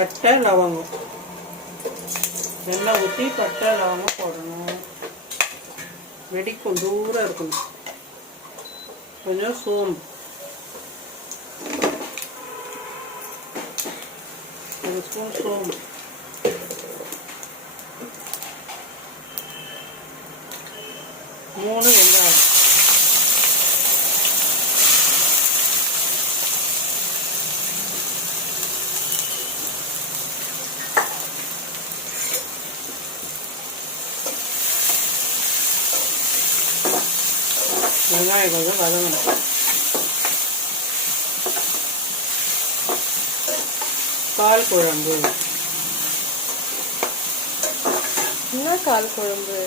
பட்டை லவங்கம் எண்ணெய் ஊற்றி பட்டை லவங்கம் போடணும். வெடிக்கும் தூரம் இருக்கணும். கொஞ்சம் சோம்பு, ஒரு ஸ்பூன் சோம்பு, மூணு வெங்காயம், வெங்காயம் கொஞ்சம் வதங்கணும். கால் குழம்பு. என்ன கால் குழம்பு?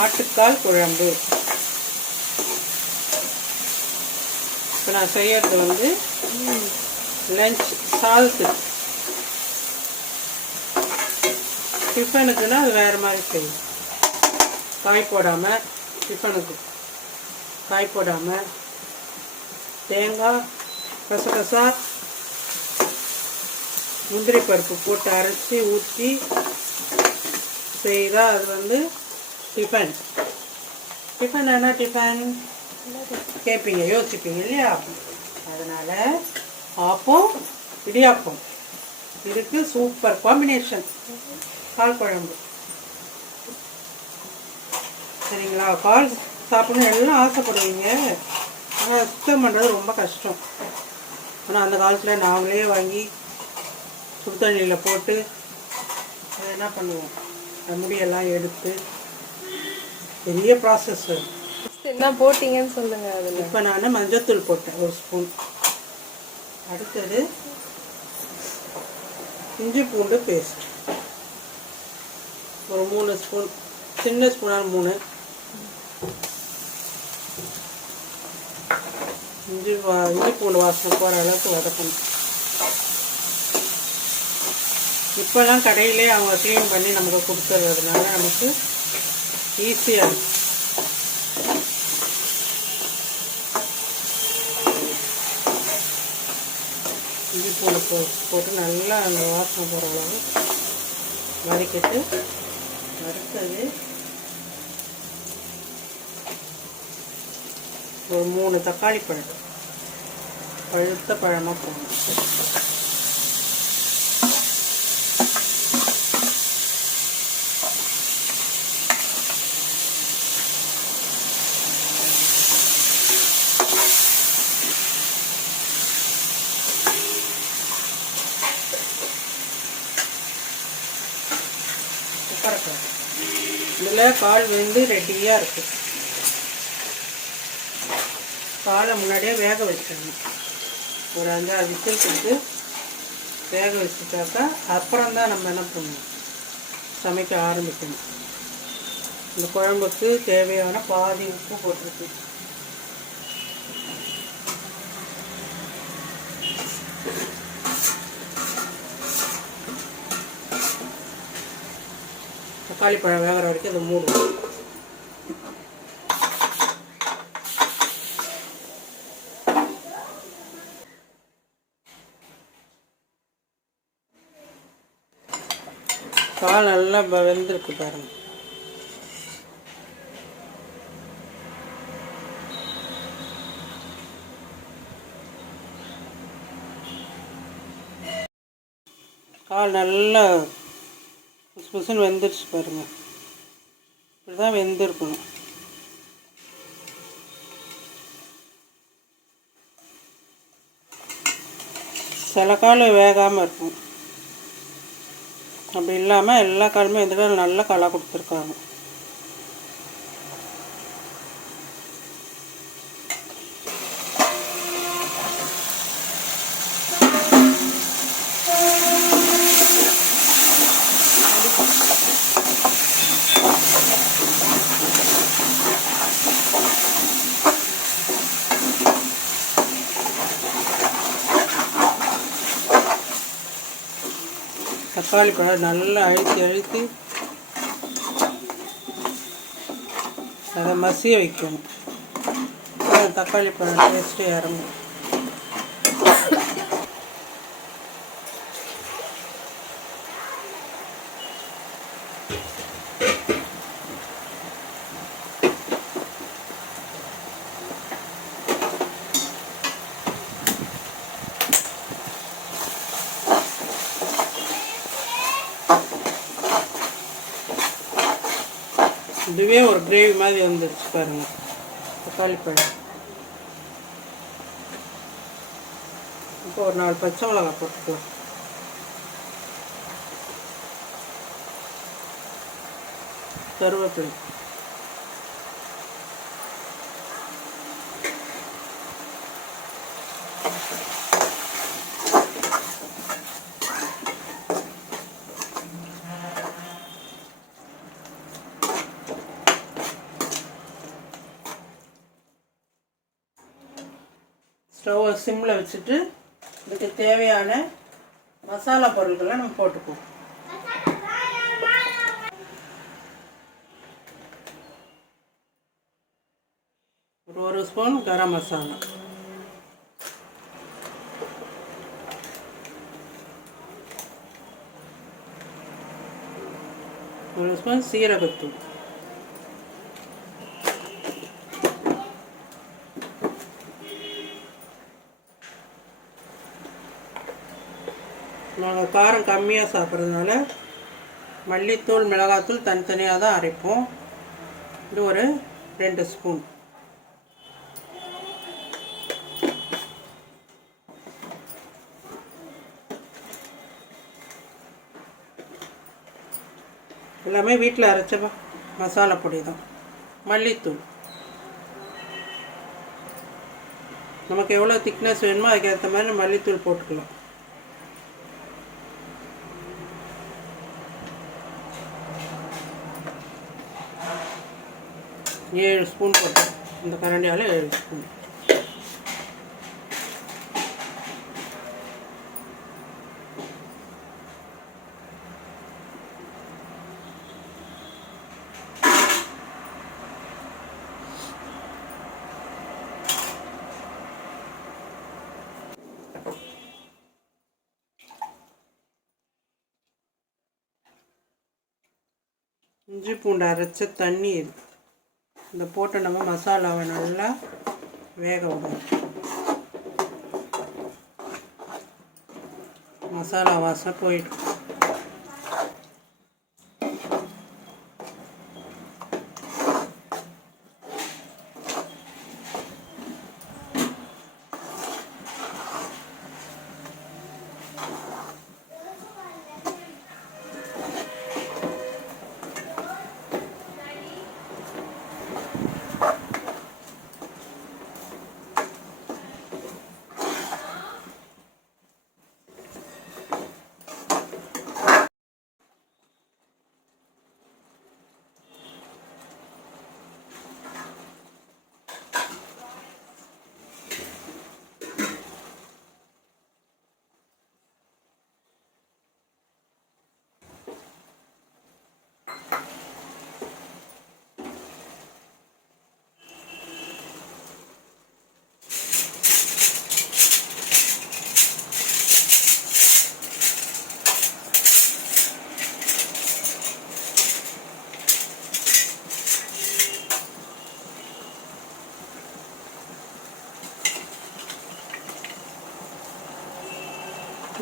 ஆட்டுக்கால் குழம்பு. இப்போ நான் செய்யறது வந்து லஞ்ச் சாதத்து. டிஃபனுக்குன்னா அது வேறு மாதிரி செய்யும். காய் போடாமல் டிஃபனுக்கு காய் போடாமல் தேங்காய், கசகசா, முந்திரி பருப்பு போட்டு அரைச்சி ஊற்றி செய்தால் அது வந்து டிஃபன். டிஃபன் என்ன டிஃபன் கேட்பீங்க, யோசிப்பீங்க இல்லையா? அதனால் ஆப்பம் இடியாப்பம் இதுக்கு சூப்பர் காம்பினேஷன் கால் குழம்பு. சரிங்களா? கால் சாப்பிடணும் எல்லாம் ஆசைப்படுவீங்க, ஆனால் சுத்தம் பண்ணுறது ரொம்ப கஷ்டம். ஆனால் அந்த காலத்தில் நாங்களே வாங்கி சுடு தண்ணியில் போட்டு என்ன பண்ணுவோம், அந்த முடியெல்லாம் எடுத்து பெரிய ப்ராசஸ். என்ன போட்டிங்கன்னு சொல்லுங்க. அதில் இப்போ நான் மஞ்சத்தூள் போட்டேன் ஒரு ஸ்பூன். அடுத்தது இஞ்சி பூண்டு பேஸ்ட் ஒரு 3 ஸ்பூன், சின்ன ஸ்பூனால் 3. இஞ்சி பூண்டு வாசனை போகிற அளவுக்கு வதக்கணும். இப்போல்லாம் கடையிலே அவங்க க்ளீன் பண்ணி நமக்கு கொடுத்துறதுனால நமக்கு ஈஸியாக இருக்கும். இஞ்சி பூண்டு போட்டு நல்லா அந்த வாசனை போகிற அளவு வதக்கிட்டு, அடுத்தது ஒரு 3 தக்காளி பழம் பழுத்த பழமாக போடணும். இதில் கால் வெந்து ரெடியாக இருக்குது. காலை முன்னாடியே வேக வச்சிடணும். ஒரு 5-6 விசில் கொடுத்து வேக வச்சுட்டாக்கா அப்புறம் தான் நம்ம என்ன பண்ணணும், சமைக்க ஆரம்பிக்கணும். இந்த குழம்புக்கு தேவையான பாதி உப்பு போட்டிருக்கு. தக்காளி பழம் வேகிற வரைக்கும் அதை மூடுவோம். கால் நல்லா வெந்திருக்கு பாருங்க. கால் நல்லா புசுன்னு வெந்துருச்சு பாருங்க. இப்படி தான் வெந்திருக்கணும். சில கால் வேகாமல் இருக்கும். அப்படி இல்லாமல் எல்லா காலுமே இந்த நல்ல காலாக கொடுத்துருக்காங்க. தக்காளி பழம் நல்லா அழுத்தி அதை மசிய வைக்கணும். தக்காளி பழம் டேஸ்ட்டு இறங்கும். இதுவே ஒரு கிரேவி மாதிரி வந்துடுச்சு பாருங்கள். தக்காளி பழம் இப்போ ஒரு 4 பச்சை மிளகாய் போட்டுக்கலாம். கருவேப்பிலை, ஸ்டவ்வை சிம்மில் வச்சுட்டு இதுக்கு தேவையான மசாலா பொருட்களை நம்ம போட்டுக்குவோம். ஒரு ஸ்பூன் கரம் மசாலா, ஒரு ஸ்பூன் சீரகத்தூள், நாங்கள் காரம் கம்மியாக சாப்பிட்றதுனால மல்லித்தூள் மிளகாத்தூள் தனித்தனியாக தான் அரைப்போம். இது ஒரு 2 ஸ்பூன். எல்லாமே வீட்டில் அரைச்ச மசாலா பொடி தான். மல்லித்தூள் நமக்கு எவ்வளோ திக்னஸ் வேணுமோ அதுக்கேற்ற மாதிரி மல்லித்தூள் போட்டுக்கலாம். 7 ஸ்பூன் போட்டு, இந்த கரண்டியால் 7 ஸ்பூன். இஞ்சி பூண்டு அரைச்ச தண்ணி இது. இந்த போட்டு நம்ம மசாலாவை நல்லா வேக விடணும். மசாலா வாசனை போயிடும்.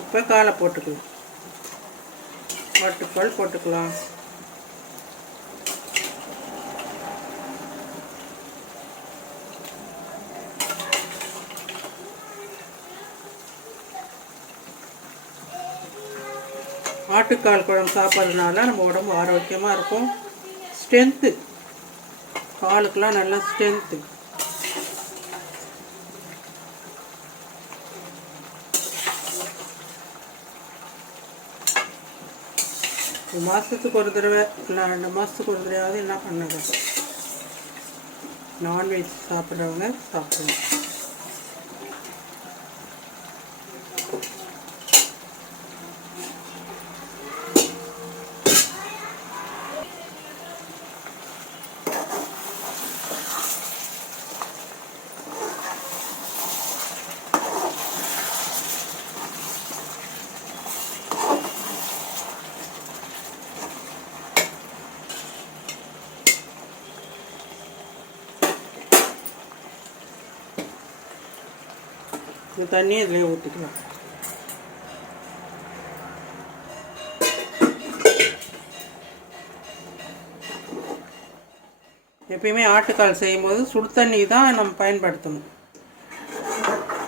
இப்போ காலை போட்டுக்கலாம். ஆட்டுக்கால் போட்டுக்கலாம். ஆட்டுக்கால் குழம்பு சாப்பிட்றதுனால நம்ம உடம்பு ஆரோக்கியமாக இருக்கும். ஸ்ட்ரென்த்து, காலுக்கெலாம் நல்லா ஸ்ட்ரென்த்து. மாதத்துக்கு ஒரு தடவை இல்லை 2 மாதத்துக்கு ஒரு தடவையாவது என்ன பண்ணுங்க, நான்வெஜ் சாப்பிட்றவங்க சாப்பிடுவோம். இந்த தண்ணி இதில் ஊற்றிக்கலாம். எப்பயுமே ஆட்டுக்கால் செய்யும்போது சுடு தண்ணி தான் நம்ம பயன்படுத்தணும்.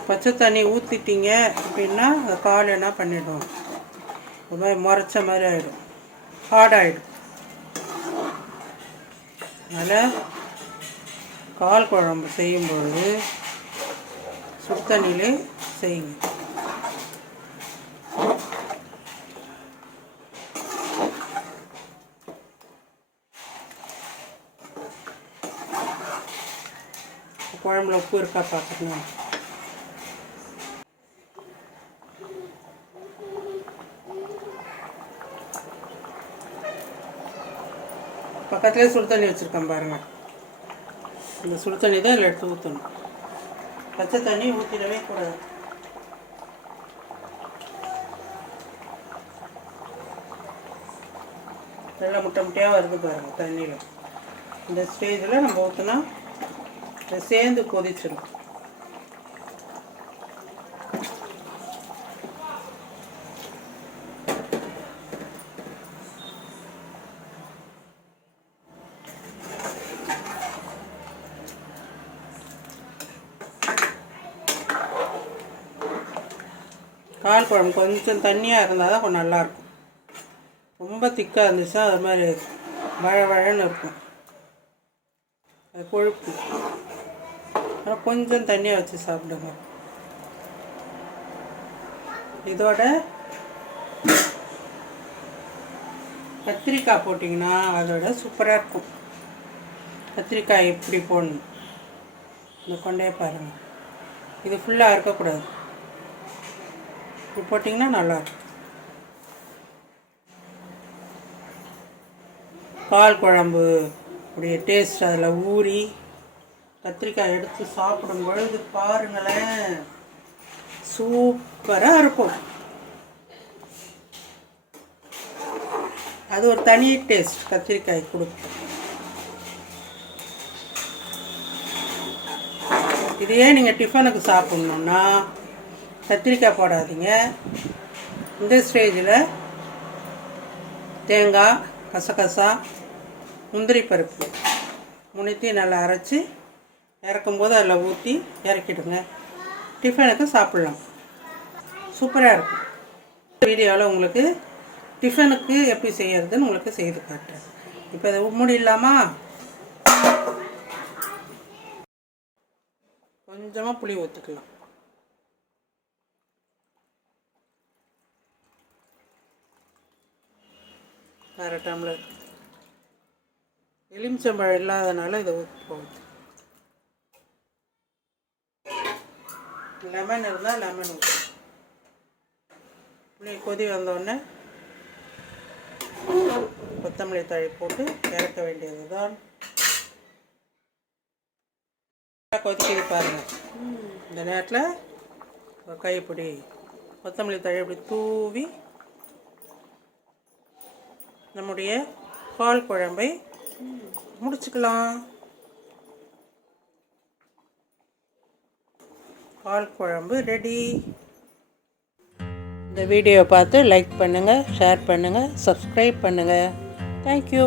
பச்சை தண்ணி ஊற்றிட்டீங்க அப்படின்னா அந்த கால் என்ன பண்ணிடும், ஒரு மாதிரி முறைச்ச மாதிரி ஆகிடும், ஹார்டாகிடும். அதனால் கால் குழம்பு செய்யும்பொழுது சுடு தண்ணியிலே செய்யுங்க. குழம்புல உப்பு இருக்கா பார்த்துக்கணும். பக்கத்துலேயே சுடு தண்ணி வச்சுருக்கேன் பாருங்கள். இந்த சுடு தண்ணி தான் இதில் எடுத்து ஊற்றணும். பச்சை தண்ணி ஊற்றிடவே கூடாது. நல்லா முட்டை முட்டையாக வருது பாருங்கள் தண்ணியில். இந்த ஸ்டேஜில் நம்ம ஊற்றினா சேர்ந்து கொதிச்சிடும். கால் குழம்பு கொஞ்சம் தண்ணியாக இருந்தால் தான் கொஞ்சம் நல்லாயிருக்கும். ரொம்ப திக்காக இருந்துச்சுன்னா அது மாதிரி வழன்னு இருக்கும், அது கொழுப்பு. ஆனால் கொஞ்சம் தண்ணியாக வச்சு சாப்பிடுங்க. இதோட கத்திரிக்காய் போட்டிங்கன்னா அதோட சூப்பராக இருக்கும். கத்திரிக்காய் எப்படி போடணும் இந்த கொண்டே பாருங்கள். இது ஃபுல்லாக இருக்கக்கூடாது, இப்படி போட்டிங்கன்னா நல்லாயிருக்கும். கால் குழம்பு அப்படியே டேஸ்ட் அதில் ஊறி கத்திரிக்காய் எடுத்து சாப்பிடும் பொழுது பாருங்களேன், சூப்பராக இருக்கும். அது ஒரு தனி டேஸ்ட் கத்திரிக்காய் கொடுக்கும். இதையே நீங்கள் டிஃபனுக்கு சாப்பிட்ணுன்னா கத்திரிக்காய் போடாதீங்க. இந்த ஸ்டேஜில் தேங்காய், கசகசா, முந்திரி பருப்பு முனைத்தையும் நல்லா அரைச்சி இறக்கும்போது அதில் ஊற்றி இறக்கிடுங்க. டிஃபனுக்கு சாப்பிட்லாம், சூப்பராக இருக்கும். வீடியோவில் உங்களுக்கு டிஃபனுக்கு எப்படி செய்யறதுன்னு உங்களுக்கு செய்து காட்டுறேன். இப்போ அதை மூடிடலாமா? கொஞ்சமாக புளி ஊற்றிக்கலாம். அரை டம்ளர். எலுமிச்சம்பழம் இல்லாதனால இதை ஊற்றி போகுது. லெமன் இருந்தால் லெமன் ஊற்றி புளி கொதி வந்தோடனே கொத்தமல்லி தழை போட்டு இறக்க வேண்டியது தான். கொதிக்குது பாருங்கள். இந்த நேரத்தில் கைப்பிடி கொத்தமல்லி தழை இப்படி தூவி நம்முடைய கால் குழம்பை முடிச்சுக்கலாம். கால் குழம்பு ரெடி. இந்த வீடியோவை பார்த்து லைக் பண்ணுங்கள், ஷேர் பண்ணுங்கள், சப்ஸ்கிரைப் பண்ணுங்கள். தேங்க்யூ.